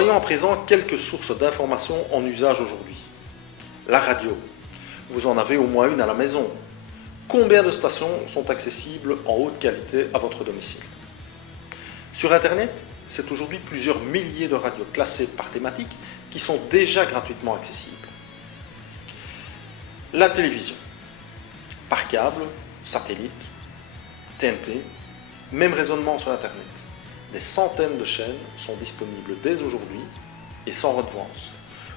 Voyons à présent quelques sources d'informations en usage aujourd'hui. La radio. Vous en avez au moins une à la maison. Combien de stations sont accessibles en haute qualité à votre domicile? Sur Internet, c'est aujourd'hui plusieurs milliers de radios classées par thématique qui sont déjà gratuitement accessibles. La télévision. Par câble, satellite, TNT, même raisonnement sur Internet. Des centaines de chaînes sont disponibles dès aujourd'hui et sans redevance.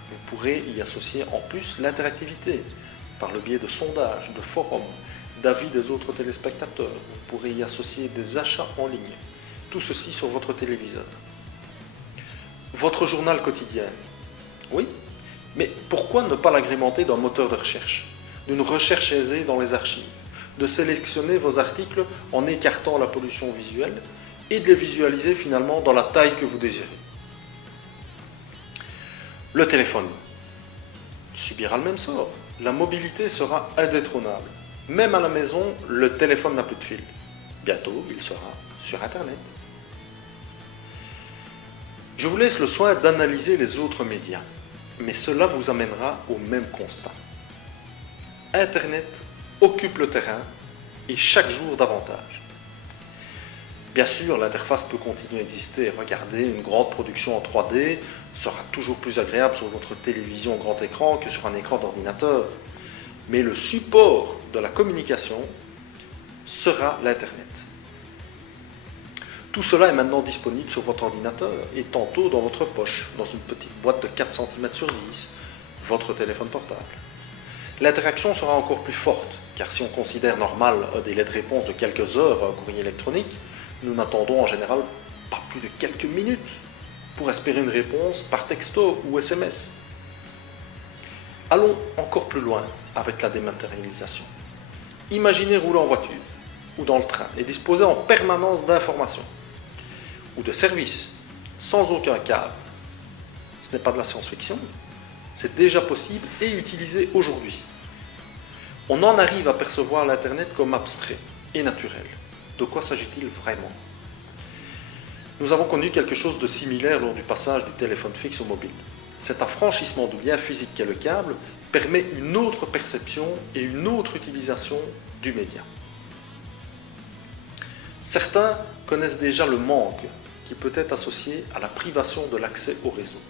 Vous pourrez y associer en plus l'interactivité par le biais de sondages, de forums, d'avis des autres téléspectateurs. Vous pourrez y associer des achats en ligne. Tout ceci sur votre téléviseur. Votre journal quotidien. Oui, mais pourquoi ne pas l'agrémenter d'un moteur de recherche, d'une recherche aisée dans les archives, de sélectionner vos articles en écartant la pollution visuelle et de les visualiser finalement dans la taille que vous désirez. Le téléphone subira le même sort. La mobilité sera indétrônable. Même à la maison, le téléphone n'a plus de fil. Bientôt, il sera sur Internet. Je vous laisse le soin d'analyser les autres médias, mais cela vous amènera au même constat. Internet occupe le terrain et chaque jour davantage. Bien sûr, l'interface peut continuer à exister. Regardez, une grande production en 3D sera toujours plus agréable sur votre télévision grand écran que sur un écran d'ordinateur. Mais le support de la communication sera l'Internet. Tout cela est maintenant disponible sur votre ordinateur et tantôt dans votre poche, dans une petite boîte de 4 cm sur 10, votre téléphone portable. L'interaction sera encore plus forte, car si on considère normal un délai de réponse de quelques heures à un courrier électronique, nous n'attendons en général pas plus de quelques minutes pour espérer une réponse par texto ou SMS. Allons encore plus loin avec la dématérialisation. Imaginez rouler en voiture ou dans le train et disposer en permanence d'informations ou de services sans aucun câble. Ce n'est pas de la science-fiction, c'est déjà possible et utilisé aujourd'hui. On en arrive à percevoir l'Internet comme abstrait et naturel. De quoi s'agit-il vraiment? Nous avons connu quelque chose de similaire lors du passage du téléphone fixe au mobile. Cet affranchissement du lien physique qu'est le câble permet une autre perception et une autre utilisation du média. Certains connaissent déjà le manque qui peut être associé à la privation de l'accès au réseau.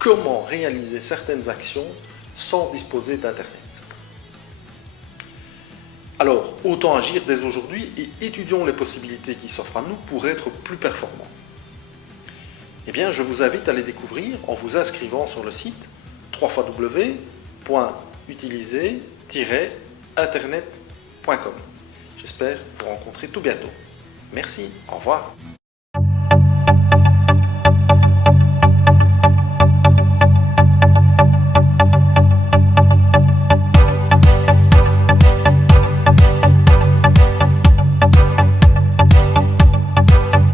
Comment réaliser certaines actions sans disposer d'Internet? Alors, autant agir dès aujourd'hui et étudions les possibilités qui s'offrent à nous pour être plus performants. Eh bien, je vous invite à les découvrir en vous inscrivant sur le site www.utiliser-internet.com. J'espère vous rencontrer tout bientôt. Merci, au revoir.